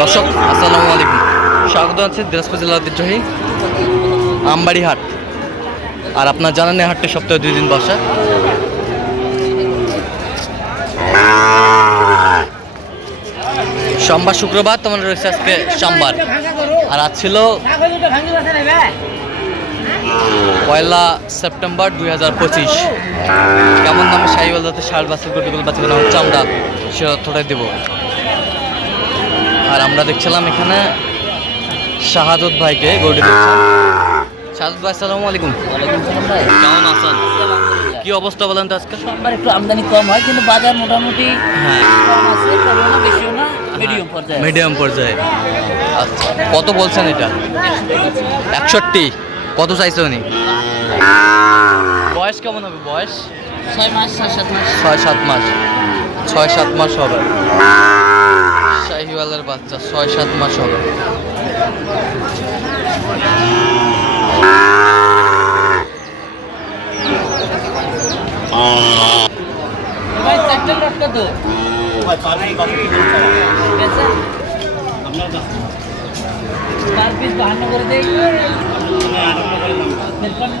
দর্শক, আসসালামু আলাইকুম। স্বাগত আছে দিনাজপুর জেলার ঐতিহ্যবাহী আমবাড়ি হাট। আর আপনার জানেন এই হাটটি সপ্তাহে দুই দিন বসে। সোমবার, শুক্রবার তোমার রয়েছে আজকে সোমবার। আর আজ ছিল পয়লা সেপ্টেম্বর দুই হাজার পঁচিশ। কেমন দামে সাইওয়াল যাতে ষাট বাছর গরুগুলো বাচ্চা কেনা হচ্ছে, আমরা সে অর্থটাই দেবো। আর আমরা দেখছিলাম এখানে শাহাদত ভাইকে গরুটি শাহাদত ভাই আসসালামু আলাইকুম। কেমন আছেন? কি অবস্থা বলেন তো আজকে? সোমবার একটু আমদানি কম হয় কিন্তু বাজার মোটামুটি হ্যাঁ। না বেশিও না মিডিয়াম পর্যায়ে মিডিয়াম পর্যায়ে। আচ্ছা কত বলছেন এটা? একষট্টি। কত চাইছে উনি? বয়স কেমন হবে? বয়স? ছয় মাস ছয় সাত মাস। ছয় সাত মাস। ছয় সাত মাস হবে। শাহিওয়ালের বাচ্চা ছয় সাত মাস হবে। করে দেই তেরপান্ন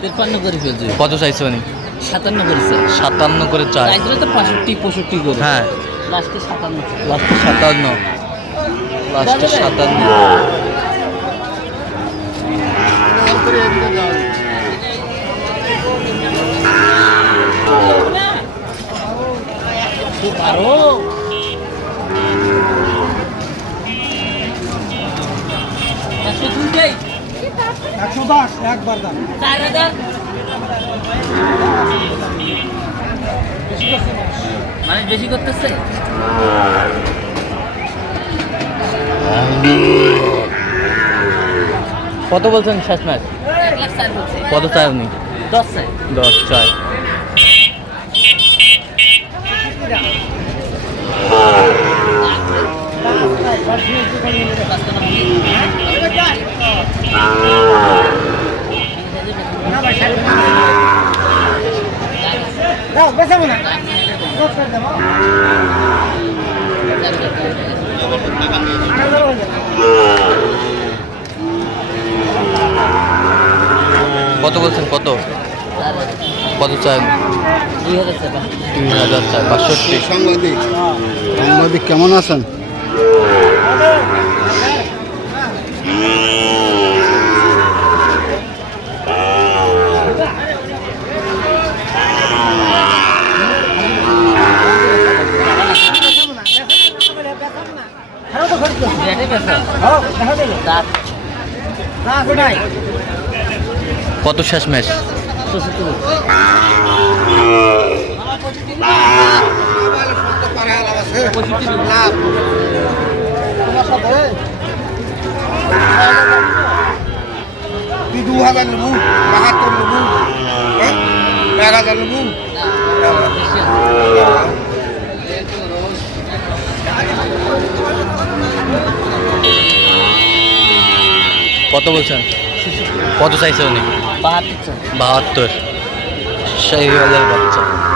তেরপান্ন করে ফেলছি। কত চাইছে উনি সাতান্ন করেছে। সাতান্ন করে চাই চাইছিল তো পাঁষট্টি পঁয়ষট্টি করে। হ্যাঁ। লাস্টে সাতান্ন। লাস্টে সাতান্ন। লাস্টে সাতান্ন। বারো। একশো দশ একবার দাম চার হাজার। মানে বেশি করতেছে? কত বলছেন শেষ ম্যাচ? চার কত চাই উনি? দশ চাই দশ চাই দাও বেসাবো না দশ করে দেবো আট হাজার হয়ে যাবে কত বলছেন কত উনি? দুই হাজার টাকা দুই হাজার চাই বাষট্টি সাংবাদিক সাংবাদিক কেমন আছেন। কত শেষ ম্যাচ দু হাজার নেবু বাহাত্তর নেবু? এক হাজার নেবু। কত বলছেন কত চাইছে উনি? বাহাত্তর। বাহাত্তর। শাহিওয়ালের বাচ্চা।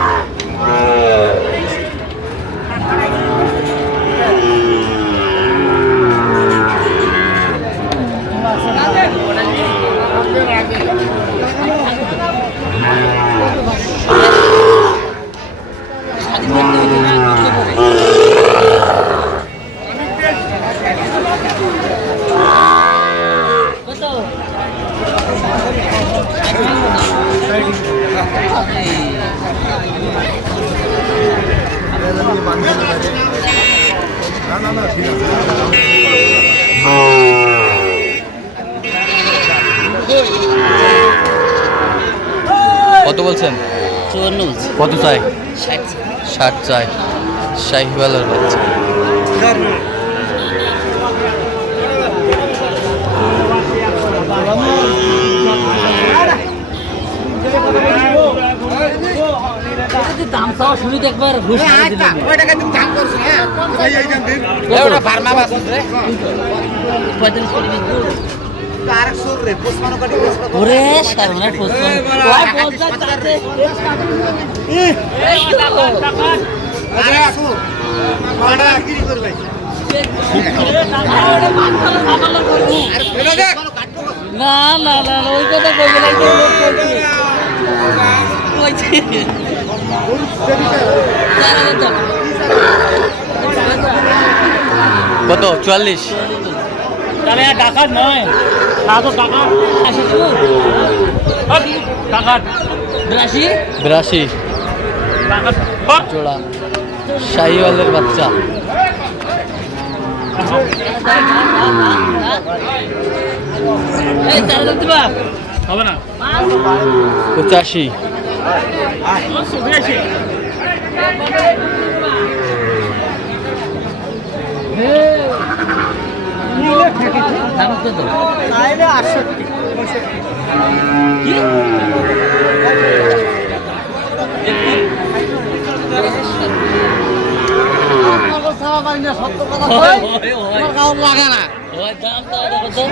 বলছেন চুয়ান্ন কত চাই ষাট ষাট চাই শাহিওয়ালের বাচ্চা দাম চাওয়া শুরুতে একবার ঘুষ এই আইতা, ওই তুমি দাম করছ, হ্যাঁ? ভাই, এই দাম দিন। ফার্মা বাস রে। পঁয়তাল্লিশ করে কাটি, না না না না, ওই কথা কইবে না এই লোক কইছে। কইছে। চার হাজার টাকা। কত চুয়াল্লিশ আশি টাকা বিরাশি? বিরাশি। জোড়া। শাহিওয়ালের বাচ্চা। হাজার দিবা? পঁচাশি। দাম কত কি? লাগে না দাম তো দেখো তো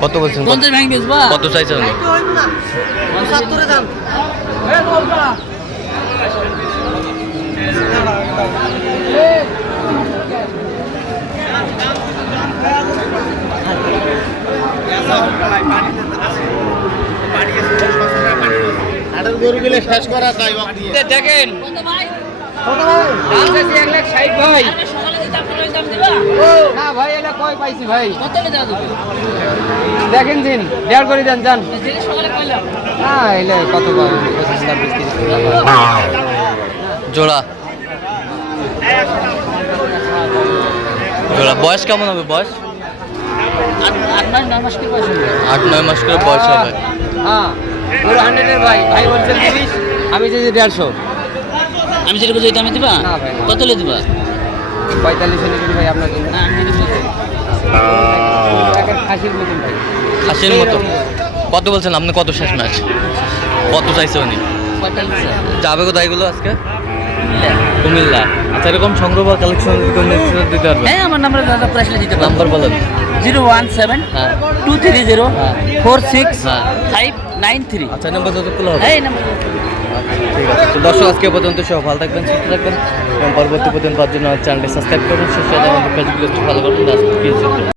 কত বলছেন কত- পঞ্চাশ ভাঙ বেচবা কত চাইছে উনি সত্তরের দাম হাটের গরু শেষ করা দেখেন। ভাই? না কয় পাইছি ভাই? দেখেন দিন দেড় করে দেন যান। যেটা সকালে কইলাম। না এলে কত পঁচিশ ছাব্বিশ তিরিশ জোড়া। জোড়া বয়স কেমন হবে বয়স? আট আট নয় মাস করে বয়স হবে? আট নয় মাস করে বয়স হবে। হ্যাঁ হান্ড্রেডের ভাই ভাই বলছেন তিরিশ আমি চাইছি দেড়শো। আমি যেটা বলছি আমি দিবা? কত হলে দিবা? পঁয়তাল্লিশ হলে ভাই আপনার জন্য। না আমি যদি বলছি খাসির মতন ভাই। খাসির মতো। কত বলছেন আপনি? কত শেষ ম্যাচ? কত চাইছে উনি? যাবে কোথায় এগুলো আজকে? কুমিল্লা। আচ্ছা এরকম সংগ্রহ বা কালেকশন দিতে পারবেন? হ্যাঁ আমার নাম্বার দাদা প্রাইসলে দিতে নাম্বার বলেন। জিরো ওয়ান সেভেন হ্যাঁ। টু থ্রি জিরো হ্যাঁ। ফোর সিক্স হ্যাঁ। Five nine three. আচ্ছা নাম্বার যতগুলো হবে? হ্যাঁ নাম্বার ঠিক আছে। তো দর্শক আজকে পর্যন্ত সব ভালো থাকবেন সুস্থ থাকবেন। এবং পরবর্তী পর্যন্ত তার জন্য চ্যানেলটি সাবস্ক্রাইব করুন সুস্থ আমাদের ভালো করবেন আজকে